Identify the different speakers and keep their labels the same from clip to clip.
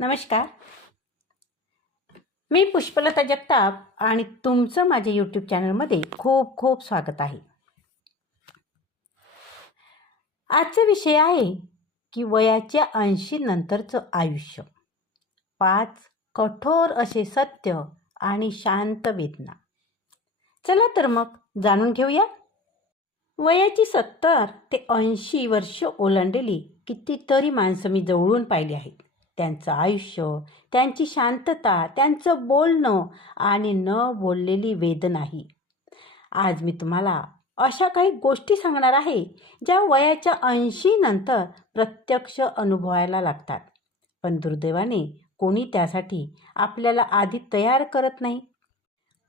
Speaker 1: नमस्कार. मी पुष्पलता जगताप आणि तुमचं माझ्या यूट्यूब चॅनलमध्ये खूप खूप स्वागत आहे. आजचा विषय आहे की वयाच्या ऐंशी नंतरचं आयुष्य. पाच कठोर असे सत्य आणि शांत वेदना. चला तर मग जाणून घेऊया. वयाची सत्तर ते ऐंशी वर्ष ओलांडलेली कितीतरी माणसं मी जवळून पाहिली आहेत. त्यांचं आयुष्य त्यांची शांतता त्यांचं बोलणं आणि न बोललेली वेदनाही. आज मी तुम्हाला अशा काही गोष्टी सांगणार आहे ज्या वयाच्या ऐंशी नंतर प्रत्यक्ष अनुभवायला लागतात. पण दुर्दैवाने कोणी त्यासाठी आपल्याला आधी तयार करत नाही.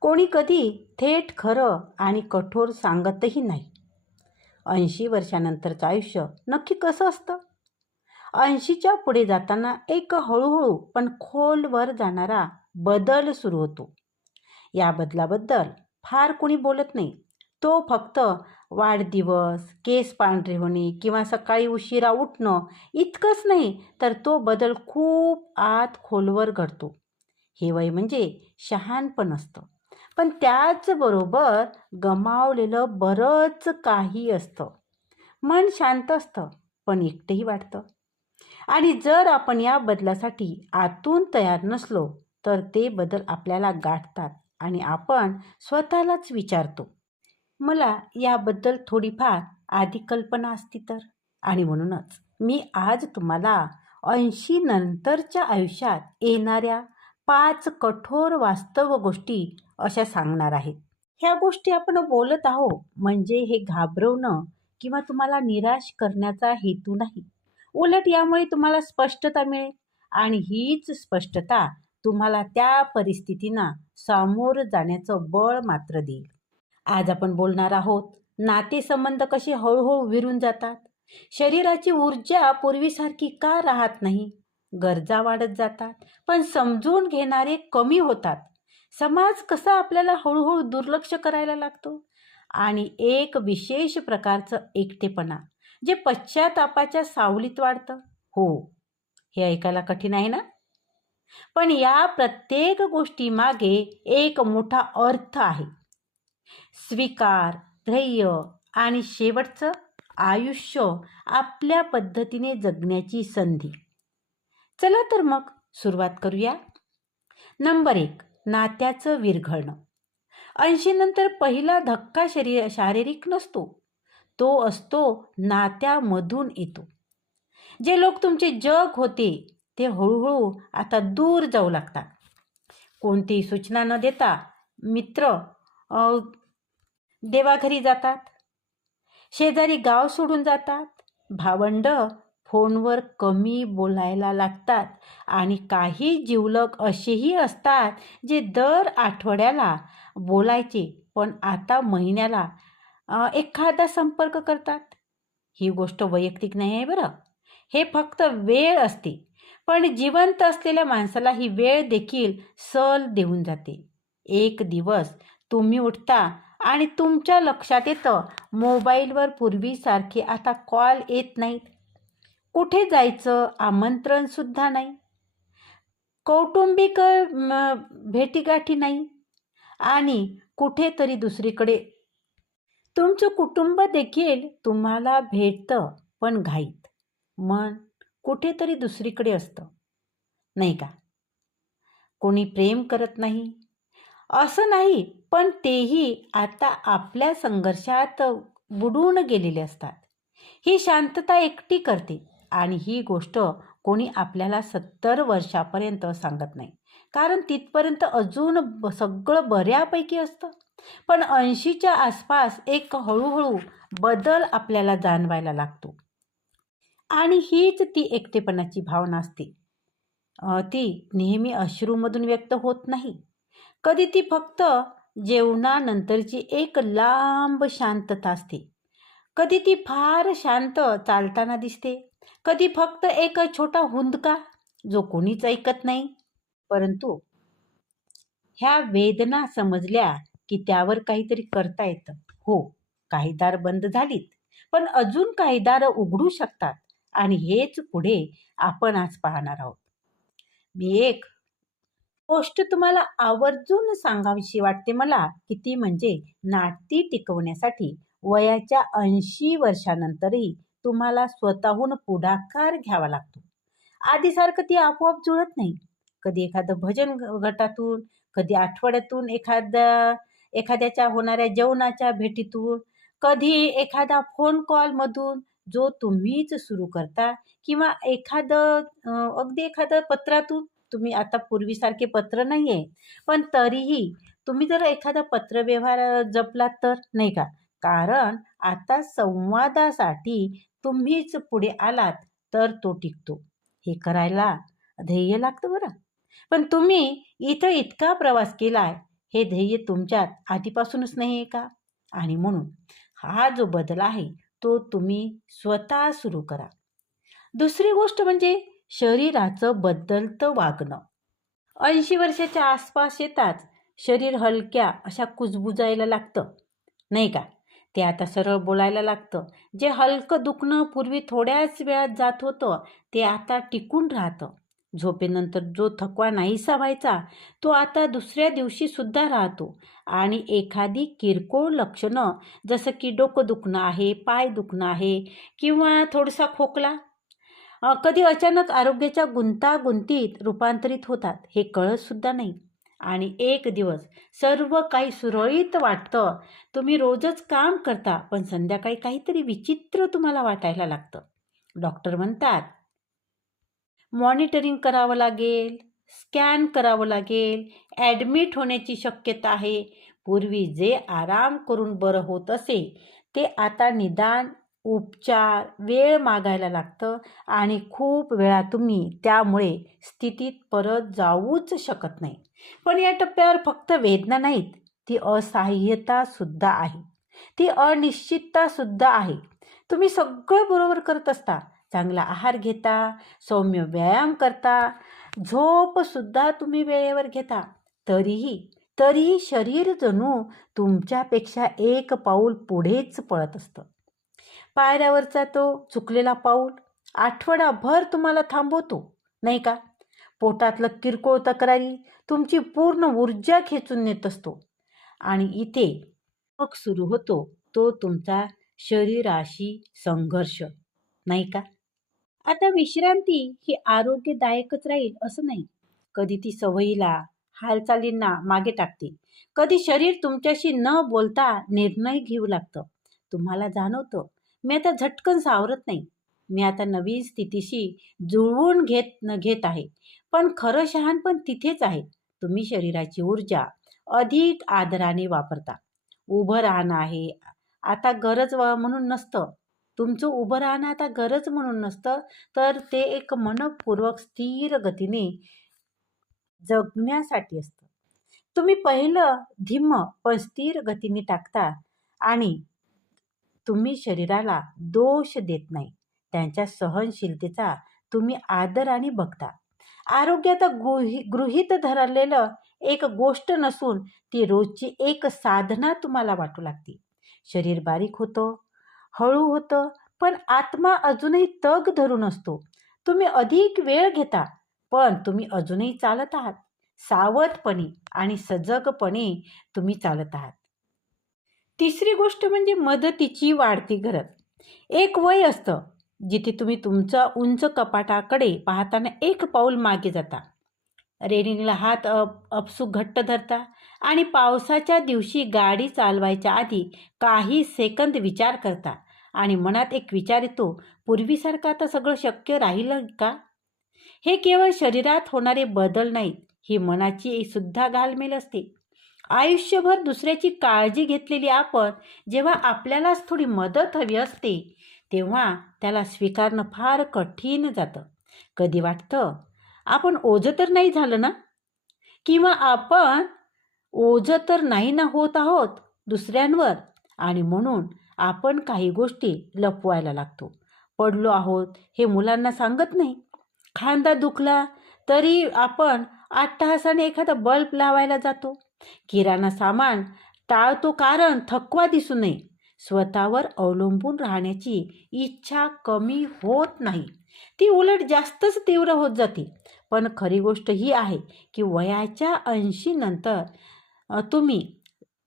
Speaker 1: कोणी कधी थेट खरं आणि कठोर सांगतही नाही. ऐंशी वर्षानंतरचं आयुष्य नक्की कसं असतं? ऐंशीच्या पुढे जाताना एक हळूहळू पण खोलवर जाणारा बदल सुरू होतो. या बदलाबद्दल फार कोणी बोलत नाही. तो फक्त वाढदिवस केस पांढरे होणे किंवा सकाळी उशिरा उठणं इतकंच नाही तर तो बदल खूप आत खोलवर घडतो. हे वय म्हणजे शहाणपण असतं. पण त्याचबरोबर गमावलेलं बरंच काही असतं. मन शांत असतं पण एकटंही वाटतं आणि जर आपण या बदलासाठी आतून तयार नसलो तर ते बदल आपल्याला गाठतात आणि आपण स्वतःलाच विचारतो मला याबद्दल थोडीफार आधी कल्पना असती तर? आणि म्हणूनच मी आज तुम्हाला ऐंशी नंतरच्या आयुष्यात येणाऱ्या पाच कठोर वास्तव गोष्टी अशा सांगणार आहेत ह्या गोष्टी आपण बोलत आहो म्हणजे हे घाबरवणं किंवा तुम्हाला निराश करण्याचा हेतू नाही. उलट यामुळे तुम्हाला स्पष्टता मिळेल. आणि हीच स्पष्टता तुम्हाला त्या परिस्थितींना सामोरं जाण्याचं बळ मात्र देईल. आज आपण बोलणार आहोत नातेसंबंध कसे हळूहळू विरून जातात? शरीराची ऊर्जा पूर्वीसारखी का राहत नाही? गरजा वाढत जातात पण समजून घेणारे कमी होतात. समाज कसा आपल्याला हळूहळू दुर्लक्ष करायला लागतो? आणि एक विशेष प्रकारचं एकटेपणा जे पश्चातापाच्या सावलीत वाढतं. हो हे ऐकायला कठीण आहे ना? पण या प्रत्येक गोष्टीमागे एक मोठा अर्थ आहे. स्वीकार ध्येय आणि शेवटचं आयुष्य आपल्या पद्धतीने जगण्याची संधी. चला तर मग सुरुवात करूया. नंबर एक नात्याचं विरघळणं. ऐंशीनंतर पहिला धक्का शरीर शारीरिक नसतो. तो असतो नात्यामधून येतो. जे लोक तुमचे जग होते ते हळूहळू आता दूर जाऊ लागतात. कोणतीही सूचना न देता मित्र देवाघरी जातात. शेजारी गाव सोडून जातात. भावंड फोनवर कमी बोलायला लागतात आणि काही जिवलक असेही असतात जे दर आठवड्याला बोलायचे पण आता महिन्याला एखादा संपर्क करतात. ही गोष्ट वैयक्तिक नाही आहे बरं. हे फक्त वेळ असते. पण जिवंत असलेल्या माणसाला ही वेळ देखील सल देऊन जाते. एक दिवस तुम्ही उठता आणि तुमच्या लक्षात येतं मोबाईलवर पूर्वीसारखे आता कॉल येत नाहीत. कुठे जायचं आमंत्रणसुद्धा नाही. कौटुंबिक भेटीगाठी नाही. आणि कुठेतरी दुसरीकडे तुमचं कुटुंब देखील तुम्हाला भेटतं पण घाईत. मन कुठेतरी दुसरीकडे असतं. नाही का? कोणी प्रेम करत नाही. असं नाही पण तेही आता आपल्या संघर्षात बुडून गेलेले असतात. ही शांतता एकटी करते आणि ही गोष्ट कोणी आपल्याला सत्तर वर्षापर्यंत सांगत नाही. कारण तिथपर्यंत अजून सगळं बऱ्यापैकी असतं. पण ऐंशीच्या आसपास एक हळूहळू बदल आपल्याला जाणवायला लागतो. आणि हीच ती एकटेपणाची भावना असते. ती नेहमी अश्रूमधून व्यक्त होत नाही. कधी ती फक्त जेवणानंतरची एक लांब शांतता असते. कधी ती फार शांत चालताना दिसते. कधी फक्त एक छोटा हुंदका जो कोणीच ऐकत नाही. परंतु ह्या वेदना समजल्या की त्यावर काहीतरी करता येतं. हो काही दार बंद झालीत. पण अजून काही दार उघडू शकतात आणि हेच पुढे आपण आज पाहणार आहोत. मी एक गोष्ट तुम्हाला आवर्जून सांगावीशी वाटते मला की ती म्हणजे नाती टिकवण्यासाठी वयाच्या ऐंशी वर्षानंतरही तुम्हाला स्वतःहून पुढाकार घ्यावा लागतो. आधीसारखं ती आपोआप जुळत नाही. कधी एखादं भजन गटातून कधी आठवड्यातून एखादं एखाद्याच्या होणाऱ्या जेवणाच्या भेटीतून कधी एखादा फोन कॉलमधून जो तुम्हीच सुरू करता किंवा एखादं अगदी एखादं पत्रातून तुम्ही आता पूर्वीसारखे पत्र नाही आहे पण तरीही तुम्ही जर एखादा पत्रव्यवहार अ, जपलात तर नाही का? कारण आता संवादासाठी तुम्हीच पुढे आलात तर तो टिकतो. हे करायला ध्येय लागतं बरं. पण तुम्ही इथं इतका प्रवास केलाय हे ध्येय तुमच्यात आधीपासूनच नाही आहे का? आणि म्हणून हा जो बदल आहे तो तुम्ही स्वतः सुरू करा. दुसरी गोष्ट म्हणजे शरीराचं बदलतं वागणं. ऐंशी वर्षाच्या आसपास येताच शरीर हलक्या अशा कुजबुजायला लागतं नाही का? ते आता सरळ बोलायला लागतं. जे हलकं दुखणं पूर्वी थोड्याच वेळात जात होतं ते आता टिकून राहतं. झोपेनंतर जो थकवा नाहीसा व्हायचा तो आता दुसऱ्या दिवशी सुद्धा राहतो. आणि एखादी किरकोळ लक्षणं जसं की डोकं दुखणं आहे पाय दुखणं आहे किंवा थोडासा खोकला कधी अचानक आरोग्याच्या गुंतागुंतीत रूपांतरित होतात हे कळतसुद्धा नाही. आणि एक दिवस सर्व काही सुरळीत वाटतं. तुम्ही रोजच काम करता पण संध्याकाळी काहीतरी विचित्र तुम्हाला वाटायला लागतं. डॉक्टर म्हणतात मॉनिटरिंग करावं लागेल स्कॅन करावं लागेल ॲडमिट होण्याची शक्यता आहे. पूर्वी जे आराम करून बरं होत असे ते आता निदान उपचार वेळ मागायला लागतं आणि खूप वेळा तुम्ही त्यामुळे स्थितीत परत जाऊच शकत नाही. पण या टप्प्यावर फक्त वेदना नाहीत ती असहाय्यतासुद्धा आहे. ती अनिश्चिततासुद्धा आहे. तुम्ही सगळं बरोबर करत असता चांगला आहार घेता सौम्य व्यायाम करता झोपसुद्धा तुम्ही वेळेवर घेता. तरीही तरीही शरीर जणू तुमच्यापेक्षा एक पाऊल पुढेच पळत असतं. पायऱ्यावरचा तो चुकलेला पाऊल आठवडाभर तुम्हाला थांबवतो नाही का? पोटातलं किरकोळ तक्रारी तुमची पूर्ण ऊर्जा खेचून नेत असतो. आणि इथे मग सुरू होतो तो तुमचा शरीराशी संघर्ष नाही का? आता विश्रांती ही आरोग्यदायकच राहील असं नाही. कधी ती सवयीला हालचालींना मागे टाकते. कधी शरीर तुमच्याशी न बोलता निर्णय घेऊ लागतं. तुम्हाला जाणवतं मी आता झटकन सावरत नाही. मी आता नवीन स्थितीशी जुळवून घेत न घेत आहे. पण खरं शहाणपण तिथेच आहे. तुम्ही शरीराची ऊर्जा अधिक आदराने वापरता. उभं राहणं आहे. आता गरज व- म्हणून नसतं. तुमचं उभं राहणं आता गरज म्हणून नसतं तर ते एक मनपूर्वक स्थिर गतीने जगण्यासाठी असतं. तुम्ही पहिलं धिम्म पण स्थिर गतीने टाकता आणि तुम्ही शरीराला दोष देत नाही. त्यांच्या सहनशीलतेचा तुम्ही आदराने बघता. आरोग्यात गृही गृहीत धरलेलं एक गोष्ट नसून ती रोजची एक साधना तुम्हाला वाटू लागते. शरीर बारीक होतं हळू होतं पण आत्मा अजूनही तग धरून असतो. तुम्ही अधिक वेळ घेता पण तुम्ही अजूनही चालत आहात. सावधपणे आणि सजगपणे तुम्ही चालत आहात. तिसरी गोष्ट म्हणजे मदतीची वाढती गरज. एक वय असतं जिथे तुम्ही तुमचा उंच कपाटाकडे पाहताना एक पाऊल मागे जाता. रेलिंगला हात अप अपसूक घट्ट धरता आणि पावसाच्या दिवशी गाडी चालवायच्या आधी काही सेकंद विचार करता. आणि मनात एक विचार येतो पूर्वीसारखं आता सगळं शक्य राहिलं का? हे केवळ शरीरात होणारे बदल नाहीत ही मनाची सुद्धा घालमेल असते. आयुष्यभर दुसऱ्याची काळजी घेतलेली आपण जेव्हा आपल्यालाच थोडी मदत हवी असते तेव्हा त्याला स्वीकारणं फार कठीण जातं. कधी वाटतं आपण ओझं तर नाही झालं ना? किंवा आपण ओझं तर नाही ना होत आहोत दुसऱ्यांवर? आणि म्हणून आपण काही गोष्टी लपवायला लागतो. पडलो आहोत हे मुलांना सांगत नाही. खांदा दुखला तरी आपण अट्टहासाने एखादा बल्ब लावायला जातो. किराणा सामान टाळतो कारण थकवा दिसू नये. स्वतःवर अवलंबून राहण्याची इच्छा कमी होत नाही. ती उलट जास्तच तीव्र होत जाते. पण खरी गोष्ट ही आहे की वयाच्या ऐंशी नंतर तुम्ही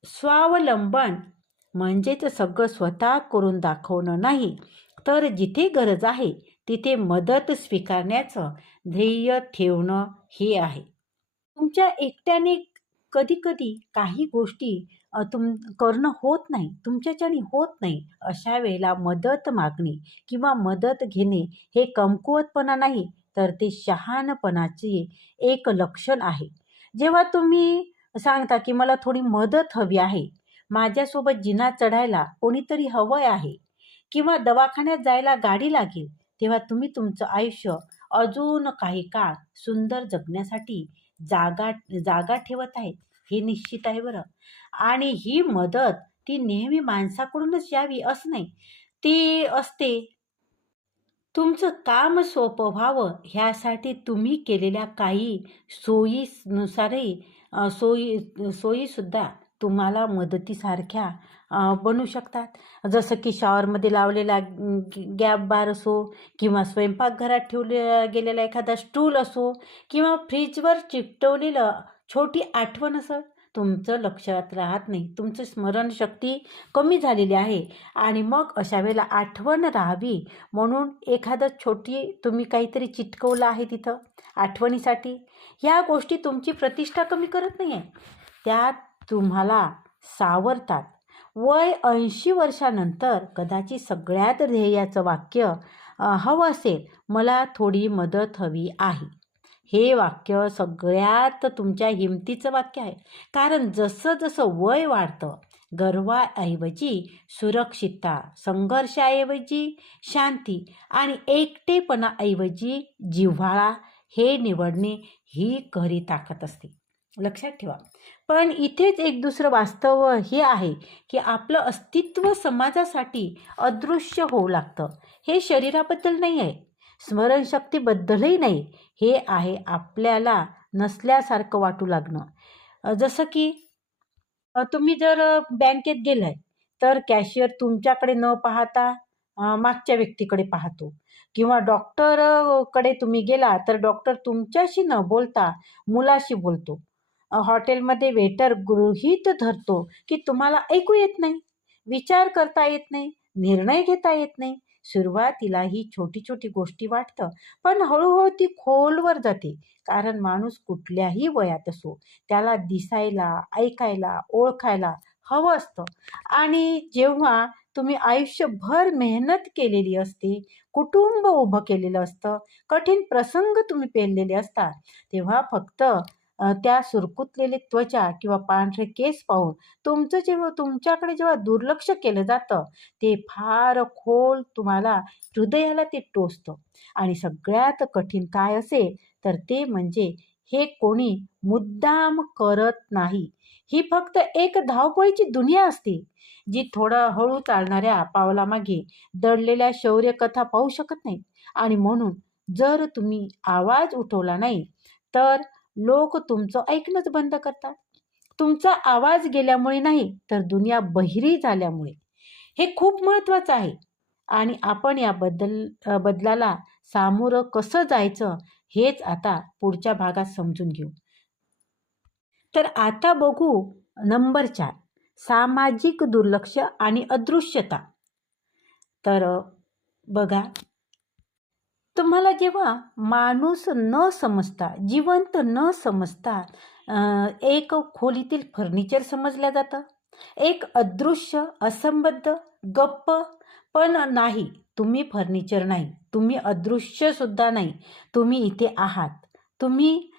Speaker 1: स्वावलंबन म्हणजेच सगळं स्वतः करून दाखवणं नाही. तर जिथे गरज आहे तिथे मदत स्वीकारण्याचं ध्येय ठेवणं हे आहे. तुमच्या एकट्याने कधीकधी काही गोष्टी तुम करणं होत नाही तुमच्याच्याने होत नाही अशा वेळेला मदत मागणे किंवा मदत घेणे हे कमकुवतपणा नाही तर ते शहाणपणाचे एक लक्षण आहे. जेव्हा तुम्ही सांगता की मला थोडी मदत हवी आहे माझ्यासोबत जिना चढायला कोणीतरी हवं आहे किंवा दवाखान्यात जायला गाडी लागेल तेव्हा तुम्ही तुमचं आयुष्य अजून काही काळ सुंदर जगण्यासाठी जागा जागा ठेवत आहेत हे निश्चित आहे बरं. आणि ही मदत ती नेहमी माणसाकडूनच यावी असं नाही ती असते. तुमचं काम सोपं व्हावं ह्यासाठी तुम्ही केलेल्या काही सोयीनुसारही सोयी सोयीसुद्धा तुम्हाला मदतीसारख्या बनू शकतात. जसं की शॉवरमध्ये लावलेला गॅप बार असो किंवा स्वयंपाकघरात ठेवले गेलेला एखादा स्टूल असो किंवा फ्रीजवर चिकटवलेलं छोटी आठवण असं तुमचं लक्षात राहत नाही. तुमचं स्मरणशक्ती कमी झालेली आहे. आणि मग अशा वेळेला आठवण राहावी म्हणून एखादं छोटी तुम्ही काहीतरी चिटकवलं आहे तिथं आठवणीसाठी ह्या गोष्टी तुमची प्रतिष्ठा कमी करत नाही आहे त्यात तुम्हाला सावरतात. वय ऐंशी वर्षानंतर कदाचित सगळ्यात ध्येयाचं वाक्य हवं असेल मला थोडी मदत हवी आहे. हे वाक्य सगळ्यात तुमच्या हिमतीचं वाक्य आहे. कारण जसं जसं वय वाढतं गर्वाऐवजी सुरक्षितता संघर्षाऐवजी शांती आणि एकटेपणाऐवजी जिव्हाळा हे निवडणे ही खरी ताकद असते. लक्षात ठेवा. पण इथेच एक दुसरं वास्तव हे आहे की आपलं अस्तित्व समाजासाठी अदृश्य होऊ लागतं. हे शरीराबद्दल नाही आहे स्मरणशक्तीबद्दलही नाही. हे आहे आपल्याला नसल्यासारखं वाटू लागणं. जसं की तुम्ही जर बँकेत गेलाय तर कॅशियर तुमच्याकडे न पाहता मागच्या व्यक्तीकडे पाहतो. किंवा डॉक्टरकडे तुम्ही गेला तर डॉक्टर तुमच्याशी न बोलता मुलाशी बोलतो. हॉटेलमध्ये वेटर गृहीत धरतो की तुम्हाला ऐकू येत नाही विचार करता येत नाही निर्णय घेता येत नाही. सुरुवातीला ही छोटी छोटी गोष्टी वाटतं पण हळूहळू ती खोलवर जाते. कारण माणूस कुठल्याही वयात असो त्याला दिसायला ऐकायला ओळखायला हवं असतं. आणि जेव्हा तुम्ही आयुष्यभर मेहनत केलेली असते कुटुंब उभं केलेलं असतं कठीण प्रसंग तुम्ही पेललेले असतात तेव्हा फक्त त्या सुरकुतलेली त्वचा किंवा पांढरे केस पाहून तुमचं जेव्हा तुमच्याकडे जेव्हा दुर्लक्ष केलं जातं ते फार खोल तुम्हाला हृदयाला ते टोचतं. आणि सगळ्यात कठीण काय असेल तर ते म्हणजे हे कोणी मुद्दाम करत नाही. ही फक्त एक धावपळीची दुनिया असते जी थोडं हळू चालणाऱ्या पावलामागे दडलेल्या शौर्यकथा पाहू शकत नाही. आणि म्हणून जर तुम्ही आवाज उठवला नाही तर लोक तुमचं ऐकणंच बंद करतात. तुमचा आवाज गेल्यामुळे नाही तर दुनिया बहिरी झाल्यामुळे. हे खूप महत्त्वाचं आहे. आणि आपण या बदल बदलाला सामोरं कसं जायचं हेच आता पुढच्या भागात समजून घेऊ. तर आता बघू नंबर चार सामाजिक दुर्लक्ष आणि अदृश्यता. तर बघा तुम्हाला जेव्हा माणूस न समजता जिवंत न समजता एक खोलीतील फर्निचर समजलं जातं. एक अदृश्य असंबद्ध गप्प पण नाही तुम्ही फर्निचर नाही तुम्ही अदृश्यसुद्धा नाही तुम्ही इथे आहात. तुम्ही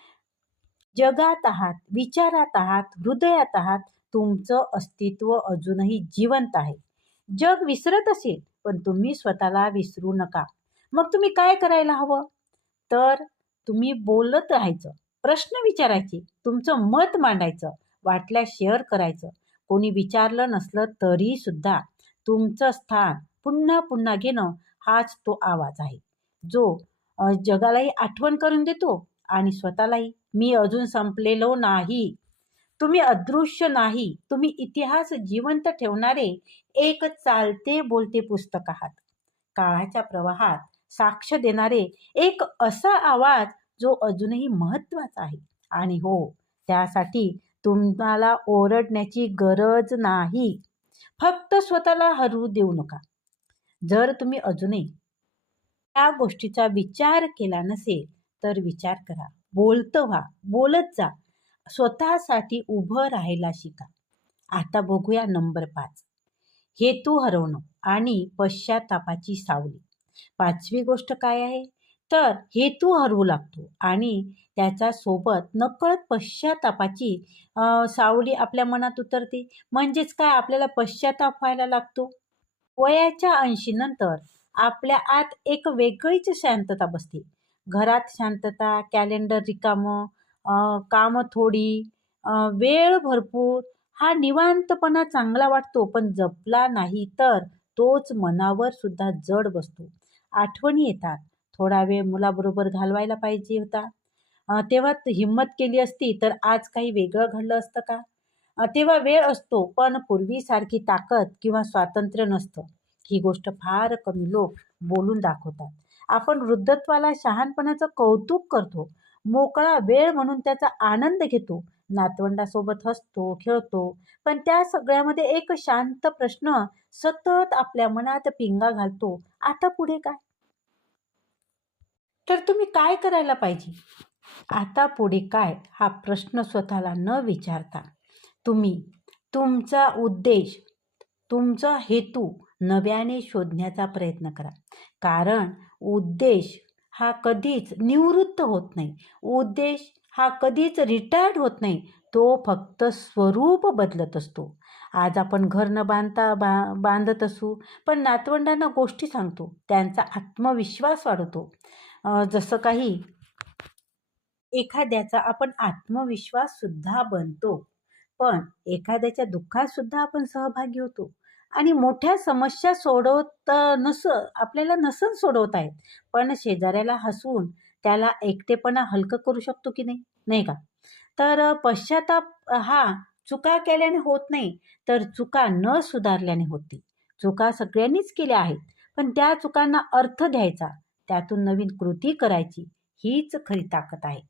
Speaker 1: जगात आहात विचारात आहात हृदयात आहात तुमचं अस्तित्व अजूनही जिवंत आहे. जग विसरत असेल पण तुम्ही स्वतःला विसरू नका. मग तुम्ही काय करायला हवं? तर तुम्ही बोलत राहायचं प्रश्न विचारायचे तुमचं मत मांडायचं वाटल्यास शेअर करायचं. कोणी विचारलं नसलं तरी सुद्धा तुमचं स्थान पुन्हा पुन्हा घेणं हाच तो आवाज आहे. जो जगालाही आठवण करून देतो आणि स्वतःलाही. मी अजून संपलेलो नाही. तुम्ही अदृश्य नाही. तुम्ही इतिहास जिवंत ठेवणारे एक चालते बोलते पुस्तक आहात. काळाच्या प्रवाहात साक्ष देणारे एक असा आवाज जो अजूनही महत्त्वाचा आहे. आणि हो त्यासाठी तुम्हाला ओरडण्याची गरज नाही. फक्त स्वतःला हरवू देऊ नका. जर तुम्ही अजूनही त्या गोष्टीचा विचार केला नसेल तर विचार करा. बोलतं व्हा बोलत जा. स्वतःसाठी उभं राहायला शिका. आता बघूया नंबर पाच. हेतू हरवणं आणि पश्चातापाची सावली. पाचवी गोष्ट काय आहे? तर हेतू हरवू लागतो आणि त्याचा सोबत नकळत पश्चातापाची सावली आपल्या मनात उतरते. म्हणजेच काय? आपल्याला पश्चाताप व्हायला लागतो. वयाच्या ऐंशी नंतर आपल्या आत एक वेगळीच शांतता बसते. घरात शांतता कॅलेंडर रिकामं कामं थोडी वेळ भरपूर हा निवांतपणा चांगला वाटतो. पण जपला नाही तर तोच मनावर सुद्धा जड बसतो. आठवणी येतात. थोडा वेळ मुलाबरोबर घालवायला पाहिजे होता. तेव्हा हिंमत केली असती तर आज काही वेगळं घडलं असतं का? तेव्हा वेळ असतो पण पूर्वीसारखी ताकद किंवा स्वातंत्र्य नसतं. ही गोष्ट फार कमी लोक बोलून दाखवतात. आपण वृद्धत्वाला शहाणपणाचं कौतुक करतो. मोकळा वेळ म्हणून त्याचा आनंद घेतो. नातवंडासोबत हसतो खेळतो. पण त्या सगळ्यामध्ये एक शांत प्रश्न सतत आपल्या मनात पिंगा घालतो. आता पुढे काय? तर तुम्ही काय करायला पाहिजे? आता पुढे काय? हा प्रश्न स्वतःला न विचारता. तुम्ही तुमचा उद्देश तुमचा हेतू नव्याने शोधण्याचा प्रयत्न करा. कारण उद्देश हा कधीच निवृत्त होत नाही. उद्देश हा कधीच रिटायर्ड होत नाही. तो फक्त स्वरूप बदलत असतो. आज आपण घर न बांधता बा बांधत असू पण नातवंडांना गोष्टी सांगतो. त्यांचा आत्मविश्वास वाढवतो. जसं काही एखाद्याचा आपण आत्मविश्वाससुद्धा बनतो. पण एखाद्याच्या दुःखातसुद्धा आपण सहभागी होतो. आणि मोठ्या समस्या सोडवत नस आपल्याला नसन सोडवत आहेत पण शेजाऱ्याला हसून त्याला एकटेपणा हलकं करू शकतो की नाही? नाही का? तर पश्चाताप हा चुका केल्याने होत नाही तर चुका न सुधारल्याने होते. चुका सगळ्यांनीच केल्या आहेत पण त्या चुकांना अर्थ द्यायचा त्यातून नवीन कृती करायची हीच खरी ताकद आहे.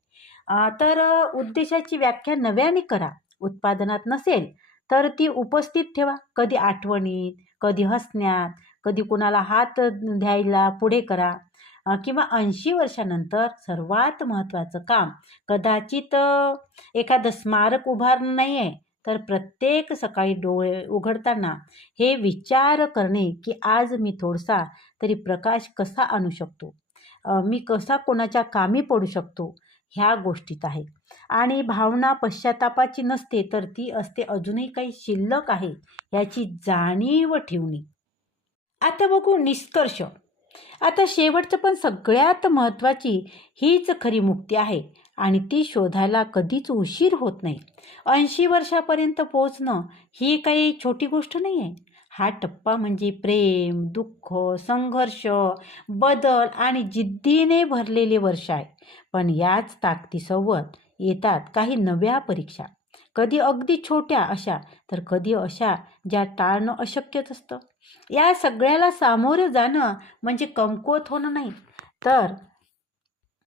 Speaker 1: तर उद्देशाची व्याख्या नव्याने करा. उत्पादनात नसेल तर ती उपस्थित ठेवा. कधी आठवणीत कधी हसण्यात कधी कुणाला हात द्यायला पुढे करा. किंवा ऐंशी वर्षानंतर सर्वात महत्त्वाचं काम कदाचित एखादं स्मारक उभारणं नाही आहे तर प्रत्येक सकाळी डोळे उघडताना हे विचार करणे की आज मी थोडसा तरी प्रकाश कसा आणू शकतो? मी कसा कोणाच्या कामी पडू शकतो? ह्या गोष्टीत आहे. आणि भावना पश्चातापाची नसते तर ती असते अजूनही काही शिल्लक आहे याची जाणीव ठेवणे. आता बघू निष्कर्ष. आता शेवटचं पण सगळ्यात महत्त्वाची हीच खरी मुक्ती आहे आणि ती शोधायला कधीच उशीर होत नाही. ऐंशी वर्षापर्यंत पोचणं ही काही छोटी गोष्ट नाही आहे हा टप्पा म्हणजे प्रेम दुःख संघर्ष बदल आणि जिद्दीने भरलेले वर्ष आहे. पण याच ताकदीसोबत येतात काही नव्या परीक्षा. कधी अगदी छोट्या अशा तर कधी अशा ज्या टाळणं अशक्यच असतं. या सगळ्याला सामोरं जाणं म्हणजे कमकुवत होणं नाही. तर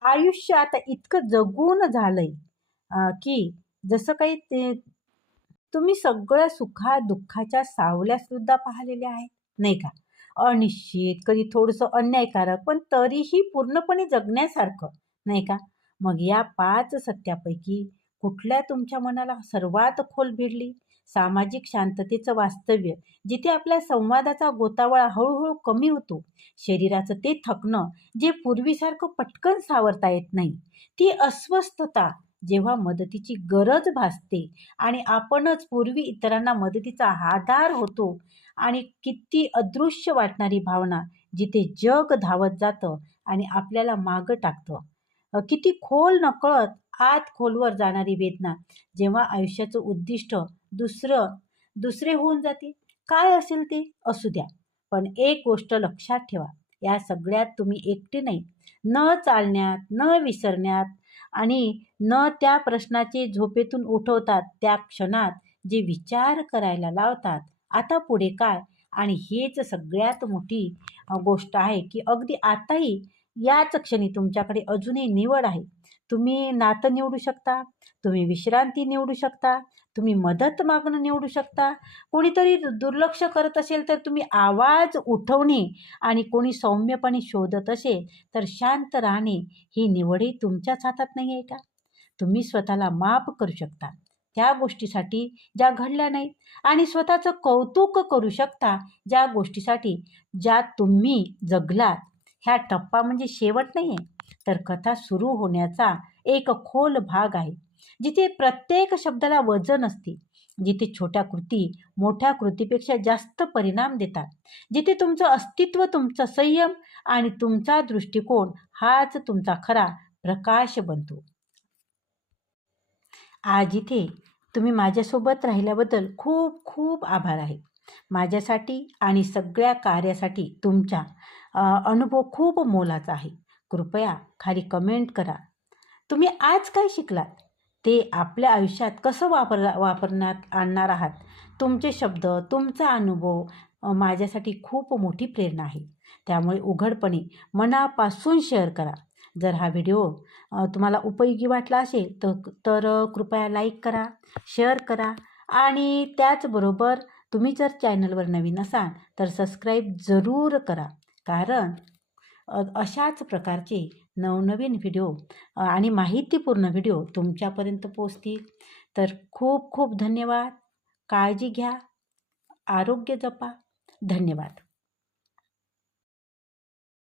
Speaker 1: आयुष्य आता इतकं जगून झालंय की जसं काही ते तुम्ही सगळ्या सुखा दुःखाच्या सावल्या सुद्धा पाहिलेल्या आहेत नाही का? अनिश्चित कधी थोडंसं अन्यायकारक पण तरीही पूर्णपणे जगण्यासारखं नाही का? मग या पाच सत्यापैकी कुठल्या तुमच्या मनाला सर्वात खोल भिडली? सामाजिक शांततेचं वास्तव्य जिथे आपल्या संवादाचा गोतावळा हळूहळू कमी होतो. शरीराचं ते थकणं जे पूर्वीसारखं पटकन सावरता येत नाही ती अस्वस्थता जेव्हा मदतीची गरज भासते आणि आपणच पूर्वी इतरांना मदतीचा आधार होतो आणि किती अदृश्य वाटणारी भावना जिथे जग धावत जातं आणि आपल्याला मागं टाकतं. किती खोल नकळत आत खोलवर जाणारी वेदना जेव्हा आयुष्याचं उद्दिष्ट दुसरं दुसरे होऊन जाते काय असेल ते? असू द्या. पण एक गोष्ट लक्षात ठेवा. या सगळ्यात तुम्ही एकटे नाही. न चालण्यात न विसरण्यात आणि न त्या प्रश्नाचे झोपेतून उठवतात त्या क्षणात जे विचार करायला लावतात. आता पुढे काय? आणि हेच सगळ्यात मोठी गोष्ट आहे की अगदी आताही याच क्षणी तुमच्याकडे अजूनही निवड आहे. तुम्ही नातं निवडू शकता तुम्ही विश्रांती निवडू शकता तुम्ही मदत मागणं निवडू शकता. कोणीतरी दुर्लक्ष करत असेल तर तुम्ही आवाज उठवणे आणि कोणी सौम्यपणे शोधत असेल तर शांत राहणे ही निवडही तुमच्याच हातात नाही आहे का? तुम्ही स्वतःला माफ करू शकता. त्या गोष्टीसाठी ज्या घडल्या नाहीत आणि स्वतःचं कौतुक करू शकता ज्या गोष्टीसाठी ज्या तुम्ही जगलात. ह्या टप्पा म्हणजे शेवट नाही आहे तर कथा सुरू होण्याचा एक खोल भाग आहे जिथे प्रत्येक शब्दाला वजन असते जिथे छोट्या कृती मोठ्या कृतीपेक्षा जास्त परिणाम देतात जिथे तुमचं अस्तित्व तुमचा संयम आणि तुमचा दृष्टिकोन हाच तुमचा खरा प्रकाश बनतो. आज इथे तुम्ही माझ्यासोबत राहिल्याबद्दल खूप खूप आभार आहे. माझ्यासाठी आणि सगळ्या कार्यासाठी तुमचा अनुभव खूप मोलाचा आहे. कृपया खाली कमेंट करा. तुम्ही आज काय शिकलात? ते आपल्या आयुष्यात कसं वापर वापरण्यात आणणार आहात? तुमचे शब्द तुमचा अनुभव माझ्यासाठी खूप मोठी प्रेरणा आहे. त्यामुळे उघडपणे मनापासून शेअर करा. जर हा व्हिडिओ तुम्हाला उपयोगी वाटला असेल तर तर कृपया लाईक करा शेअर करा आणि त्याचबरोबर तुम्ही जर चॅनलवर नवीन असाल तर सबस्क्राईब जरूर करा. कारण अशाच प्रकारचे नवनवीन व्हिडिओ आणि माहितीपूर्ण व्हिडिओ तुमच्यापर्यंत पोचतील तर खूप खूप धन्यवाद. काळजी घ्या. आरोग्य जपा. धन्यवाद.